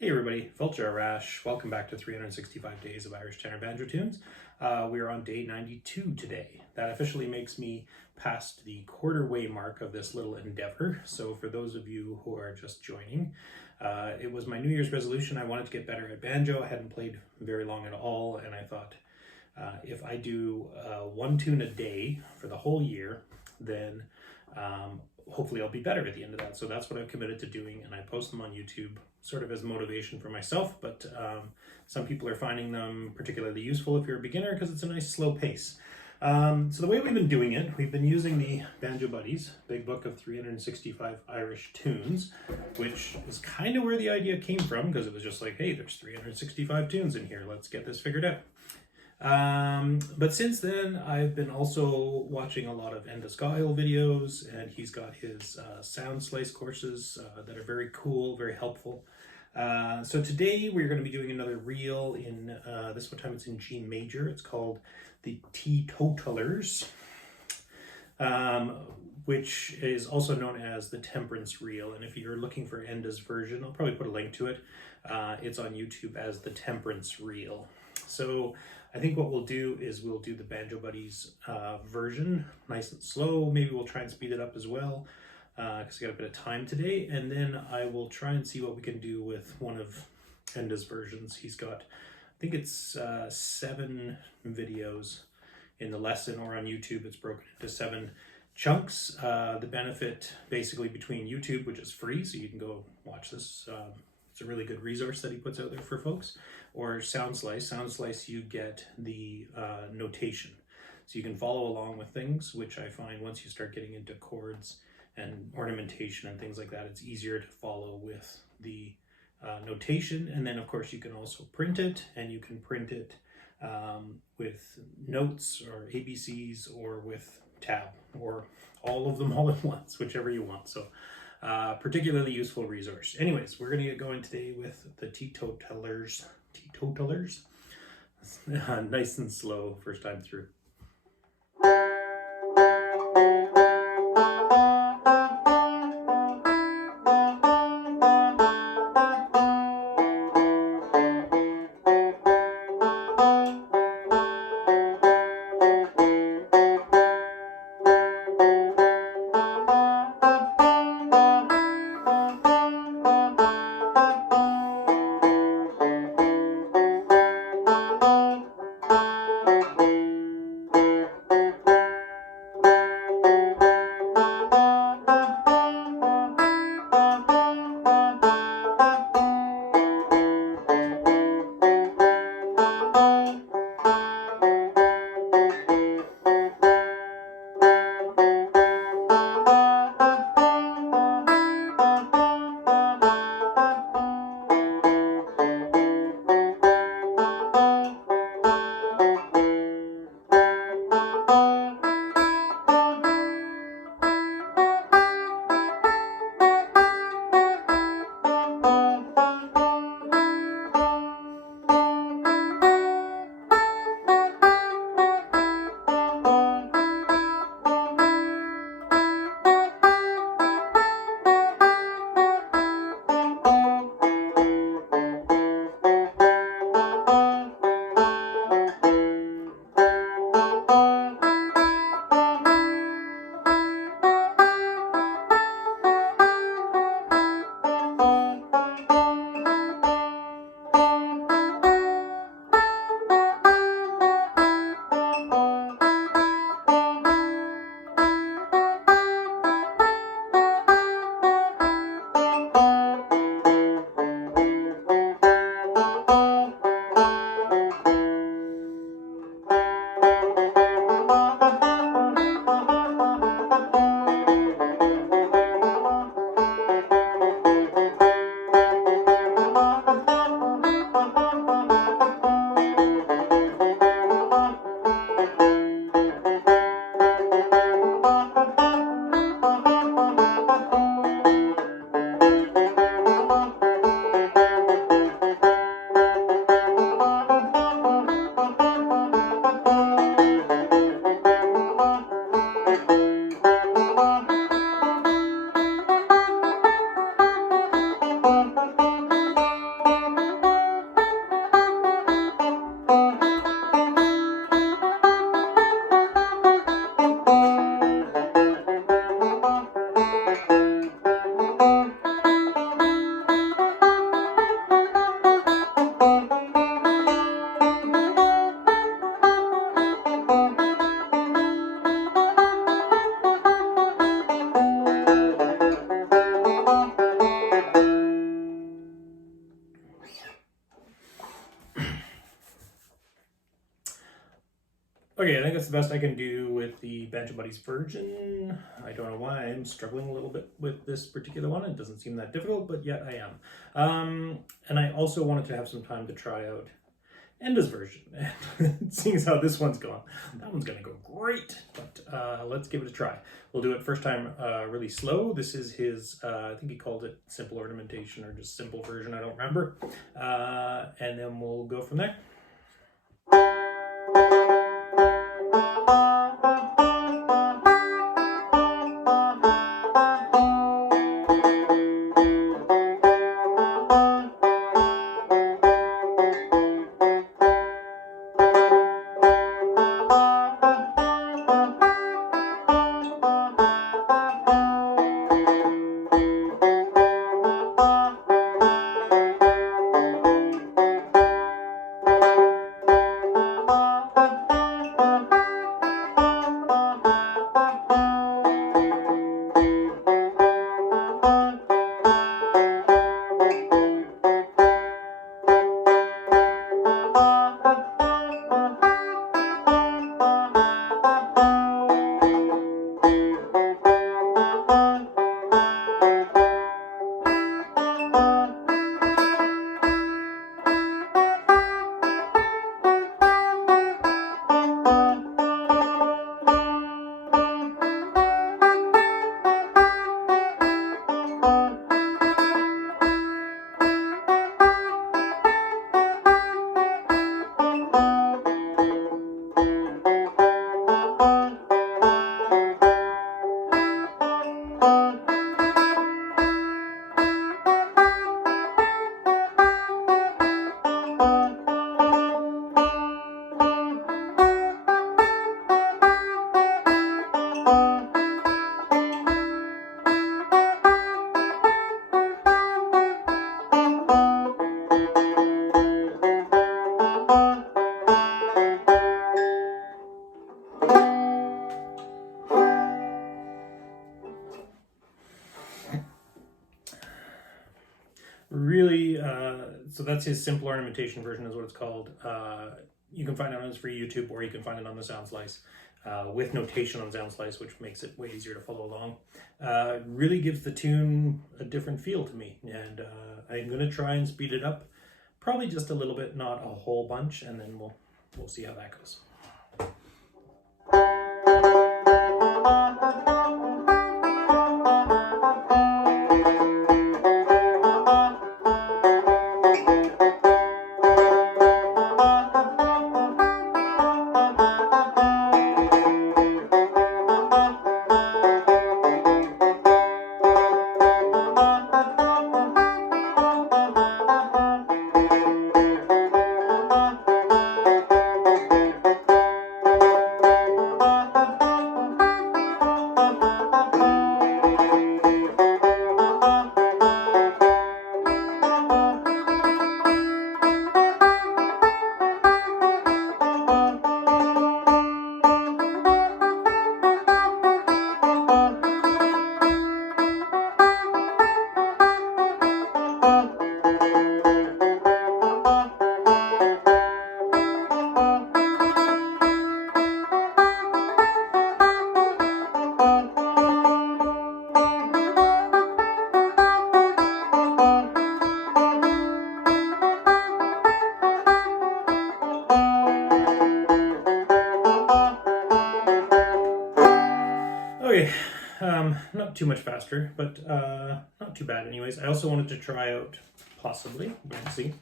Hey everybody, Vulture Arash. Welcome back to 365 Days of Irish Tenor Banjo Tunes. We are on day 92 today. That officially makes me past the quarter way mark of this little endeavor. So for those of you who are just joining, it was my New Year's resolution. I wanted to get better at banjo. I hadn't played very long at all, and I thought if I do one tune a day for the whole year, then hopefully I'll be better at the end of that. So that's what I've committed to doing, and I post them on YouTube sort of as motivation for myself, but some people are finding them particularly useful if you're a beginner because it's a nice slow pace. So the way we've been doing it, we've been using the Banjo Buddies Big Book of 365 Irish tunes, which is kind of where the idea came from, because it was just like, hey, there's 365 tunes in here, let's get this figured out. But since then, I've been also watching a lot of Enda Scahill videos, and he's got his sound slice courses that are very cool, very helpful. So today we're going to be doing another reel in, this one time it's in G major. It's called the Teetoallers, which is also known as the Temperance Reel. And if you're looking for Enda's version, I'll probably put a link to it. It's on YouTube as the Temperance Reel. So I think what we'll do is we'll do the Banjo Buddies version, nice and slow. Maybe we'll try and speed it up as well, because I got a bit of time today. And then I will try and see what we can do with one of Enda's versions. He's got, I think it's 7 videos in the lesson, or on YouTube it's broken into 7 chunks. The benefit basically between YouTube, which is free, so you can go watch this. It's a really good resource that he puts out there for folks. Or Sound Slice. Sound Slice, you get the notation. So you can follow along with things, which I find once you start getting into chords and ornamentation and things like that, it's easier to follow with the notation. And then of course you can also print it, and you can print it with notes or ABCs or with tab, or all of them all at once, whichever you want. So particularly useful resource. Anyways, we're going to get going today with the Teetottallers. Teetottallers. Nice and slow first time through. Okay, I think that's the best I can do with the Banjo Buddies version. I don't know why I'm struggling a little bit with this particular one. It doesn't seem that difficult, but yet I am. And I also wanted to have some time to try out Enda's version. And seeing as how this one's gone, that one's gonna go great. But let's give it a try. We'll do it first time really slow. This is his, I think he called it simple ornamentation or just simple version, I don't remember. And then we'll go from there. Really, so that's his simple ornamentation version is what it's called. You can find it on his free YouTube, or you can find it on the Sound Slice with notation on Sound Slice, which makes it way easier to follow along. Really gives the tune a different feel to me, and I'm going to try and speed it up, probably just a little bit, not a whole bunch, and then we'll see how that goes. Okay, not too much faster, but not too bad anyways. I also wanted to try out, possibly, we'll see,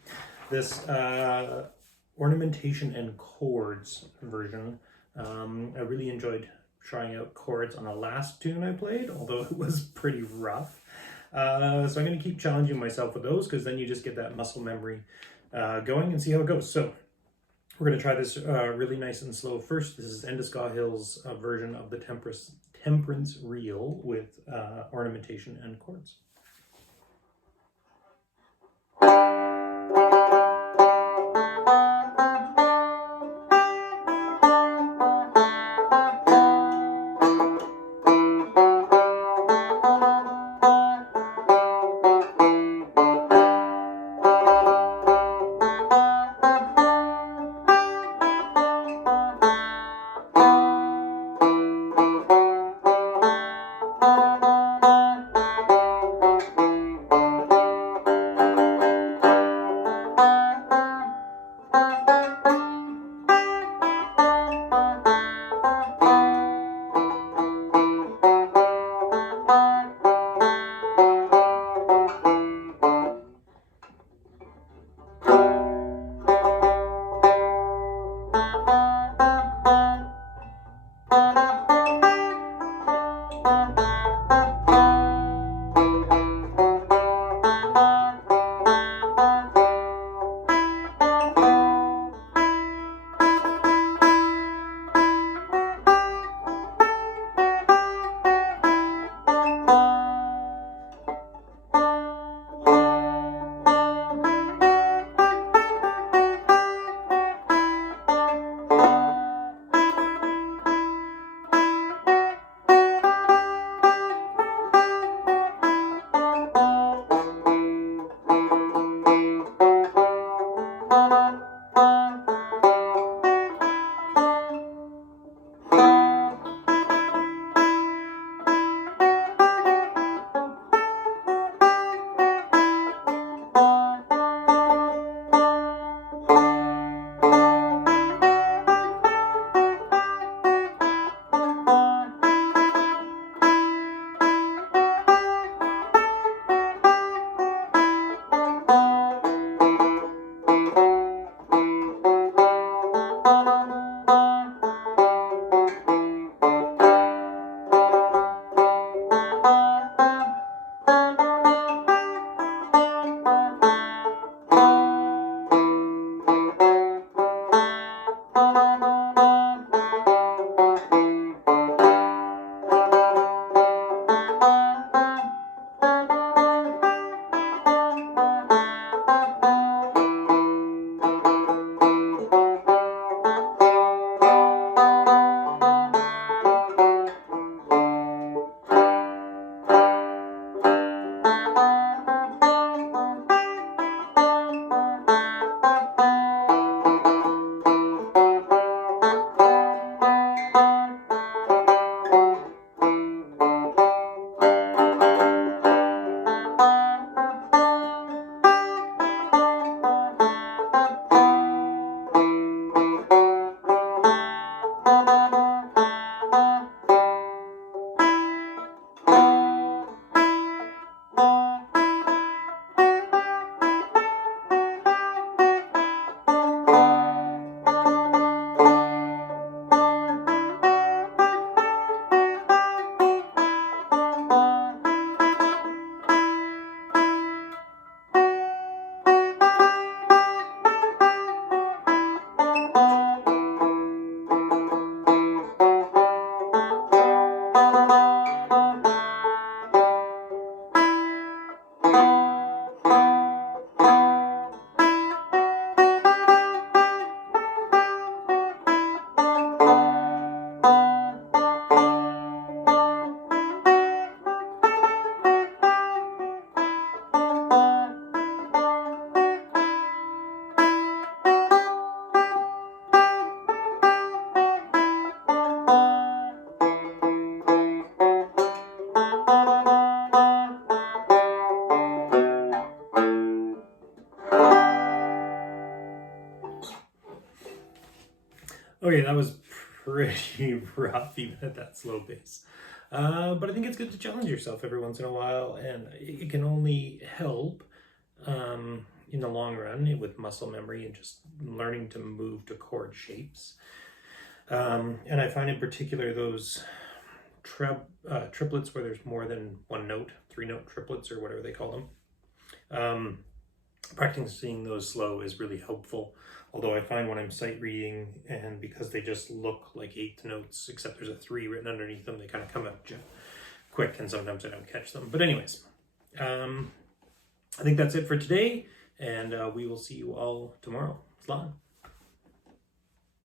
this ornamentation and chords version. I really enjoyed trying out chords on the last tune I played, although it was pretty rough. So I'm going to keep challenging myself with those, because then you just get that muscle memory going and see how it goes. So we're going to try this really nice and slow first. This is Enda Scahill's version of the Temperance Reel with ornamentation and chords. Okay, that was pretty rough even at that slow pace. But I think it's good to challenge yourself every once in a while, and it can only help in the long run with muscle memory and just learning to move to chord shapes. And I find in particular those triplets where there's more than one note, 3-note triplets or whatever they call them. Practicing those slow is really helpful. Although I find when I'm sight reading, and because they just look like 8th notes, except there's a 3 written underneath them, they kind of come out quick, and sometimes I don't catch them. But anyways, I think that's it for today, and we will see you all tomorrow. Slán.